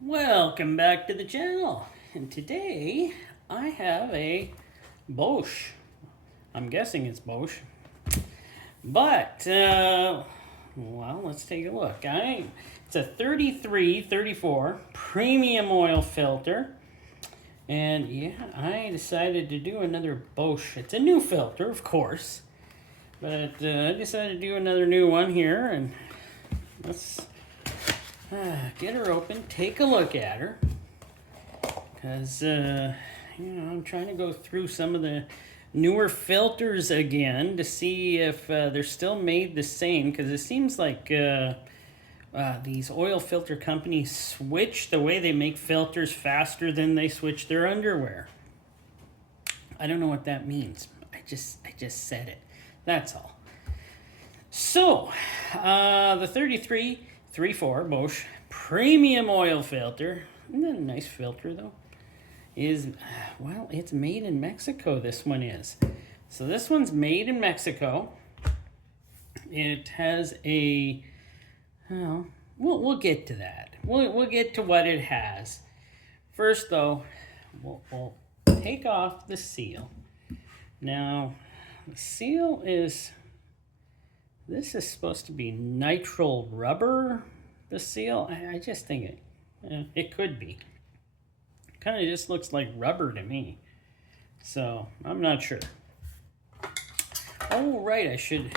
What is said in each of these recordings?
Welcome back to the channel, and today I have a Bosch. I'm guessing it's Bosch, but well, let's take a look. It's a 3334 premium oil filter, and yeah, I decided to do another Bosch. It's a new filter, of course, but I decided to do another new one here, and let's get her open, take a look at her, because I'm trying to go through some of the newer filters again to see if they're still made the same, because it seems like these oil filter companies switch the way they make filters faster than they switch their underwear. I don't know what that means. I just said it. That's all. So, the 3334 Bosch Premium oil filter, isn't that a nice filter though? Well, it's made in Mexico, this one is. So this one's made in Mexico. It has a, well, we'll get to that. We'll get to what it has. First though, we'll take off the seal. Now, the seal is, this is supposed to be nitrile rubber, the seal. I just think it could be. Kind of just looks like rubber to me. So, I'm not sure. Oh, right, I should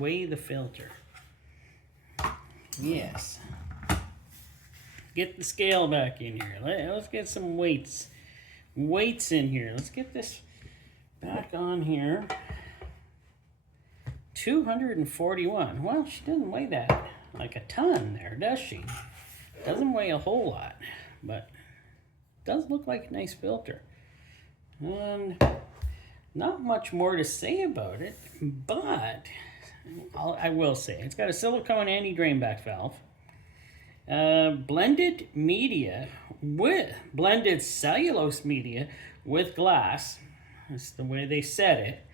weigh the filter. Yes. Get the scale back in here. Let's get some weights in here. Let's get this back on here. 241. Well, she doesn't weigh that like a ton there, does she? Doesn't weigh a whole lot, but does look like a nice filter. And not much more to say about it, but I will say it's got a silicone anti-drainback valve, blended cellulose media with glass. That's the way they said it.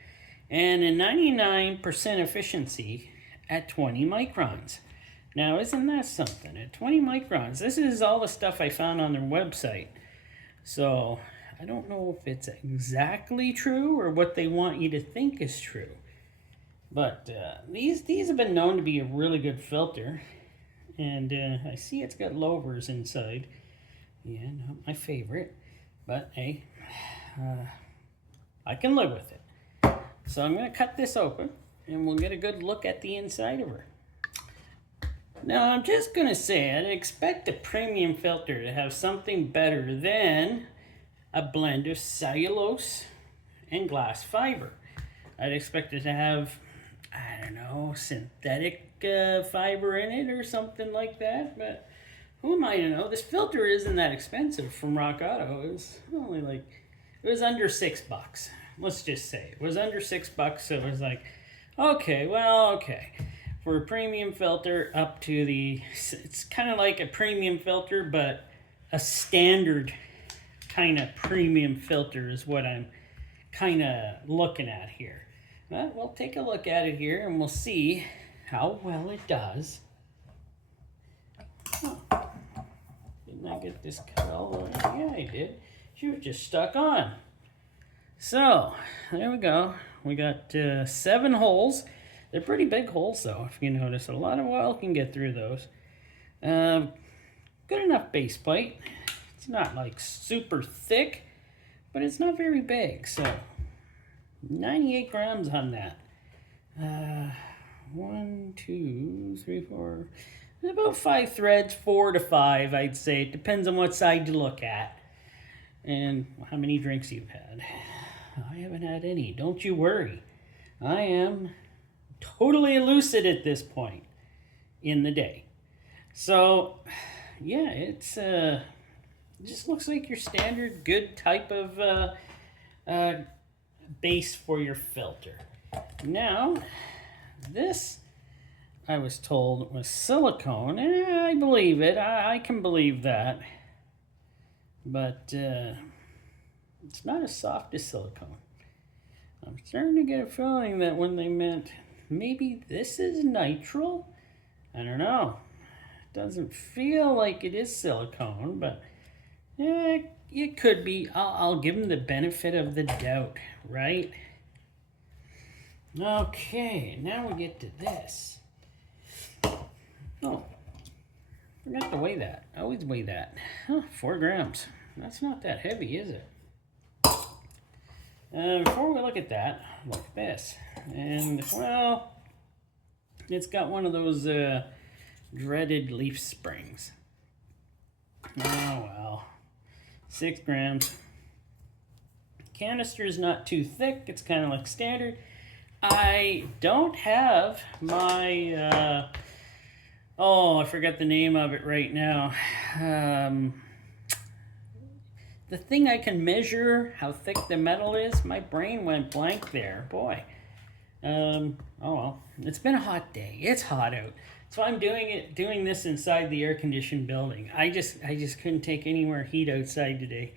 And a 99% efficiency at 20 microns. Now, isn't that something? At 20 microns, this is all the stuff I found on their website. So, I don't know if it's exactly true or what they want you to think is true. But these have been known to be a really good filter. And I see it's got louvers inside. Yeah, not my favorite. But hey, I can live with it. So I'm going to cut this open, and we'll get a good look at the inside of her. Now, I'm just going to say, I'd expect a premium filter to have something better than a blend of cellulose and glass fiber. I'd expect it to have, I don't know, synthetic fiber in it or something like that, but who am I to know? This filter isn't that expensive from Rock Auto. It was only like, it was under $6. Let's just say it was under $6, so it was like, okay. For a premium filter up to it's kind of like a premium filter, but a standard kind of premium filter is what I'm kind of looking at here. Well, we'll take a look at it here and we'll see how well it does. Oh, didn't I get this cut all the way? Yeah, I did. She was just stuck on. So, there we go. We got 7 holes. They're pretty big holes, though, if you notice. A lot of oil can get through those. Good enough base plate. It's not like super thick, but it's not very big. So, 98 grams on that. 1, 2, 3, 4. About 5 threads, 4 to 5, I'd say. It depends on what side you look at and how many drinks you've had. I haven't had any. Don't you worry. I am totally lucid at this point in the day. So, yeah, it just looks like your standard good type of base for your filter. Now, this, I was told, was silicone. I believe it. I can believe that. But it's not as soft as silicone. I'm starting to get a feeling that when they meant maybe this is nitrile, I don't know. doesn't feel like it is silicone, but it could be. I'll give them the benefit of the doubt, right? Okay, now we get to this. Oh, forgot to weigh that. I always weigh that. Huh, 4 grams. That's not that heavy, is it? Before we look at that, look at this. And, well, it's got one of those dreaded leaf springs. Oh, well. 6 grams. Canister is not too thick. It's kind of like standard. I don't have my, oh, I forgot the name of it right now. The thing I can measure how thick the metal is, my brain went blank there. Boy. Oh well, it's been a hot day. It's hot out. So I'm doing this inside the air-conditioned building. I just couldn't take any more heat outside today.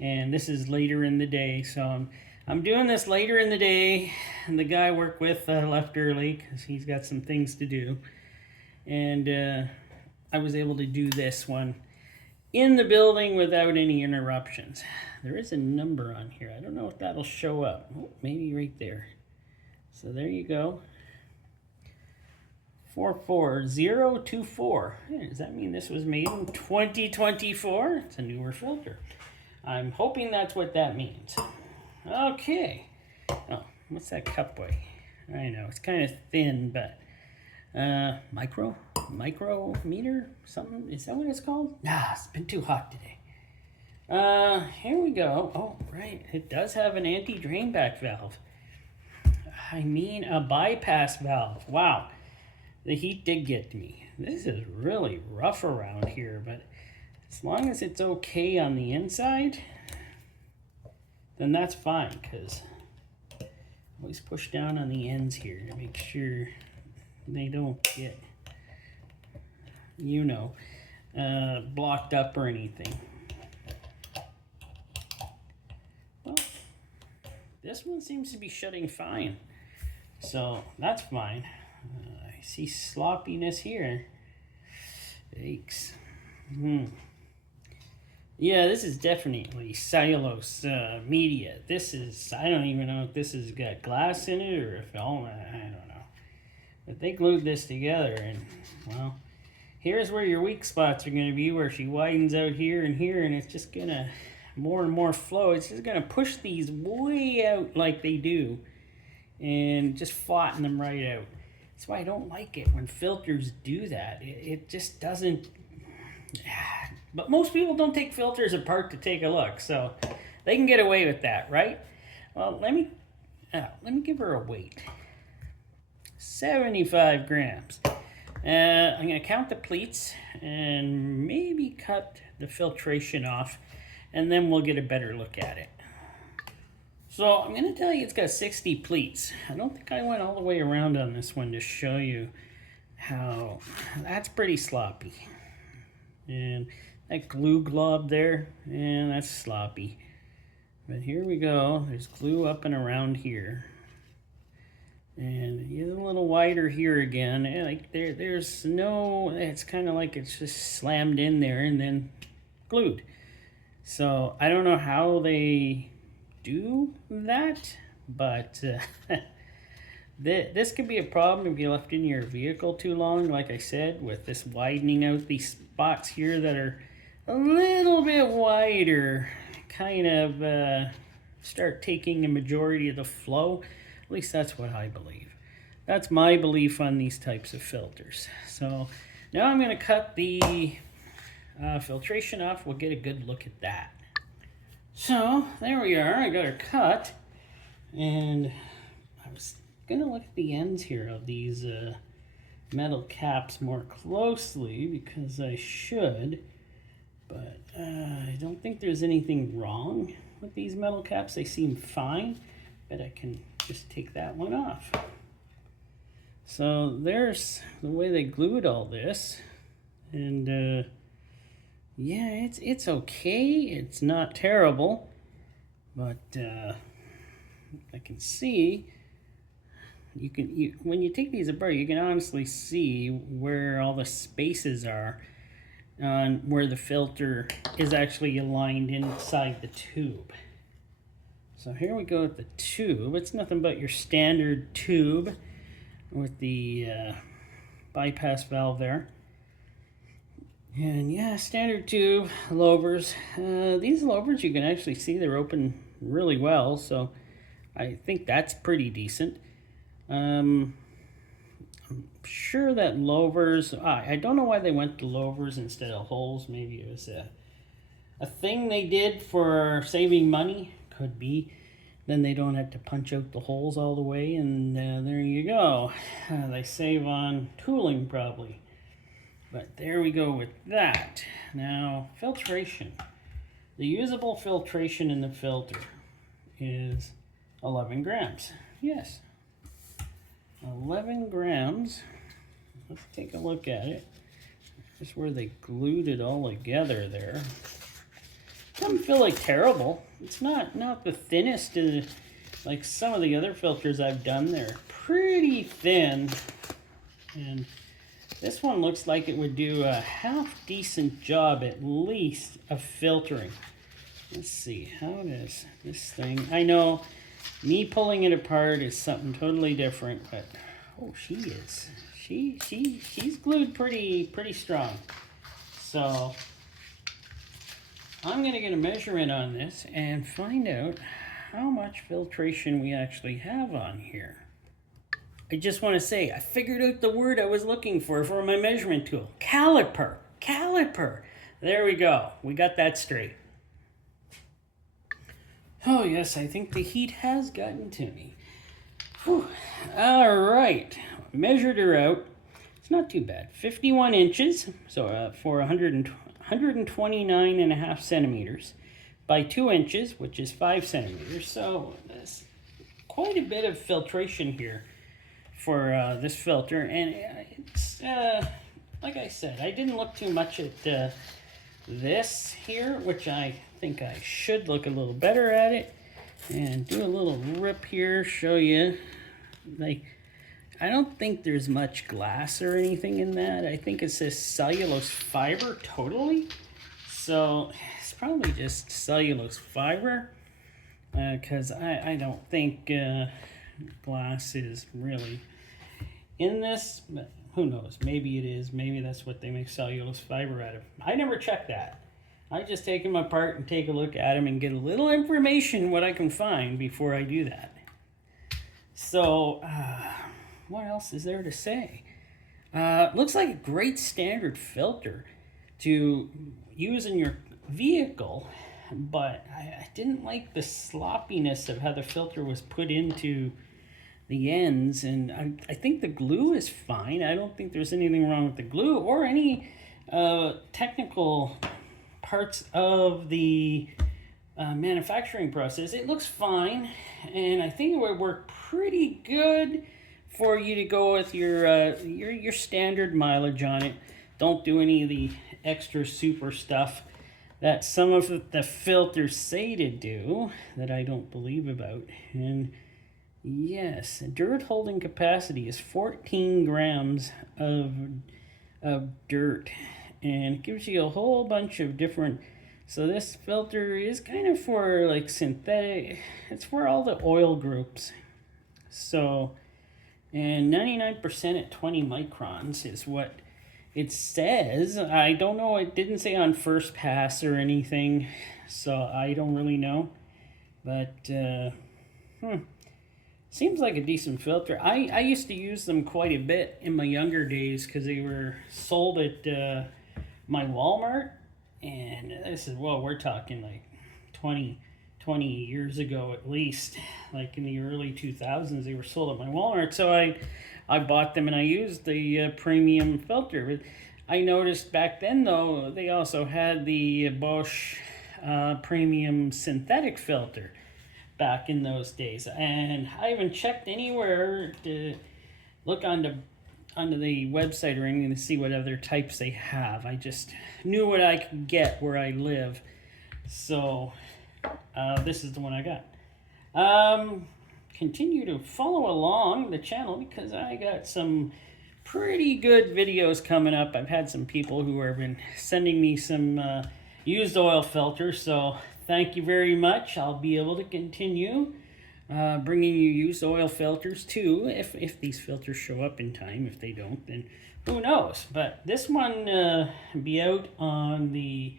And this is later in the day, so I'm doing this later in the day. And the guy I work with left early because he's got some things to do. And I was able to do this one in the building without any interruptions. There is a number on here. I don't know if that'll show up. Oh, maybe right there. So there you go. 44024. Hey, does that mean this was made in 2024? It's a newer filter. I'm hoping that's what that means. Okay. Oh, what's that cup weigh? I know, it's kind of thin, but micrometer, something, is that what it's called? Nah, it's been too hot today. Here we go. Oh, right, it does have an anti-drain back valve. I mean, a bypass valve. Wow, the heat did get to me. This is really rough around here, but as long as it's okay on the inside, then that's fine, because always push down on the ends here to make sure they don't get, you know, blocked up or anything. Well, this one seems to be shutting fine, so that's fine. I see sloppiness here. Yikes. Yeah, this is definitely cellulose media. This is, I don't even know if this has got glass in it or if, I don't know. But they glued this together, and, well, here's where your weak spots are going to be, where she widens out here, and it's just going to, more and more flow. It's just going to push these way out like they do, and just flatten them right out. That's why I don't like it when filters do that. It just doesn't... But most people don't take filters apart to take a look, so they can get away with that, right? Well, let me give her a weight. 75 grams. I'm going to count the pleats and maybe cut the filtration off, and then we'll get a better look at it. So I'm going to tell you it's got 60 pleats. I don't think I went all the way around on this one to show you how that's pretty sloppy. And that glue glob there, and that's sloppy. But here we go. There's glue up and around here. And it's a little wider here again. And like there's no, it's kind of like it's just slammed in there and then glued. So I don't know how they do that, but this could be a problem if you left in your vehicle too long, like I said, with this widening out these spots here that are a little bit wider, kind of start taking a majority of the flow. At least that's what I believe. That's my belief on these types of filters. So now I'm going to cut the filtration off. We'll get a good look at that. So there we are. I got her cut, and I was going to look at the ends here of these metal caps more closely because I should, but I don't think there's anything wrong with these metal caps. They seem fine, but I can just take that one off. So there's the way they glued all this, and yeah, it's okay. It's not terrible, but I can see when you take these apart, you can honestly see where all the spaces are on where the filter is actually aligned inside the tube. So here we go with the tube. It's nothing but your standard tube with the bypass valve there. And yeah, standard tube, lobers. These lobers, you can actually see they're open really well, so I think that's pretty decent. I'm sure that lobers, I don't know why they went to lobers instead of holes. Maybe it was a thing they did for saving money. Could be. Then they don't have to punch out the holes all the way, and there you go. They save on tooling probably. But there we go with that. Now, filtration. The usable filtration in the filter is 11 grams. Yes. 11 grams. Let's take a look at it. Just where they glued it all together there. Doesn't feel like terrible. It's not the thinnest like some of the other filters I've done. They're pretty thin, and this one looks like it would do a half decent job at least of filtering. Let's see, how does this thing, I know me pulling it apart is something totally different, but oh, she's glued pretty strong. So I'm gonna get a measurement on this and find out how much filtration we actually have on here. I just want to say, I figured out the word I was looking for my measurement tool. Caliper. Caliper. There we go. We got that straight. Oh yes, I think the heat has gotten to me. Whew. All right. Measured her out. It's not too bad. 51 inches, so for 129 and a half centimeters by 2 inches, which is 5 centimeters. So there's quite a bit of filtration here for this filter, and it's like I said, I didn't look too much at this here, which I think I should look a little better at it, and do a little rip here, show you. Like, I don't think there's much glass or anything in that. I think it says cellulose fiber totally, so it's probably just cellulose fiber, because I don't think glass is really in this, but who knows, maybe it is. Maybe that's what they make cellulose fiber out of. I never checked that. I just take them apart and take a look at them and get a little information what I can find before I do that. So what else is there to say? Looks like a great standard filter to use in your vehicle, but I didn't like the sloppiness of how the filter was put into the ends, and I think the glue is fine. I don't think there's anything wrong with the glue or any technical parts of the manufacturing process. It looks fine, and I think it would work pretty good for you to go with your standard mileage on it. Don't do any of the extra super stuff that some of the filters say to do that I don't believe about. And yes, dirt holding capacity is 14 grams of dirt, and it gives you a whole bunch of different. So this filter is kind of for like synthetic, it's for all the oil groups. So, and 99% at 20 microns is what it says. I don't know, it didn't say on first pass or anything, so I don't really know. But seems like a decent filter. I used to use them quite a bit in my younger days because they were sold at my Walmart. And this is, well, we're talking like 20 years ago at least. Like in the early 2000s, they were sold at my Walmart. So I bought them and I used the premium filter. I noticed back then, though, they also had the Bosch Premium synthetic filter back in those days, and I haven't checked anywhere to look onto the website or anything to see what other types they have. I just knew what I could get where I live, so this is the one I got. continue to follow along the channel because I got some pretty good videos coming up. I've had some people who have been sending me some used oil filters, so thank you very much. I'll be able to continue bringing you used oil filters too, if these filters show up in time. If they don't, then who knows. But this one be out on the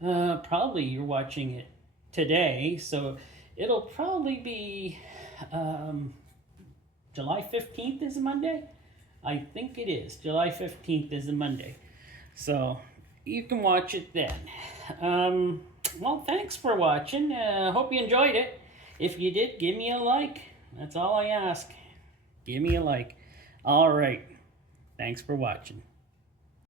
probably you're watching it today, so it'll probably be July 15th is a Monday. I think it is. July 15th is a Monday, so you can watch it then. Well, thanks for watching. Hope you enjoyed it. If you did, give me a like. That's all I ask. Give me a like. All right. Thanks for watching.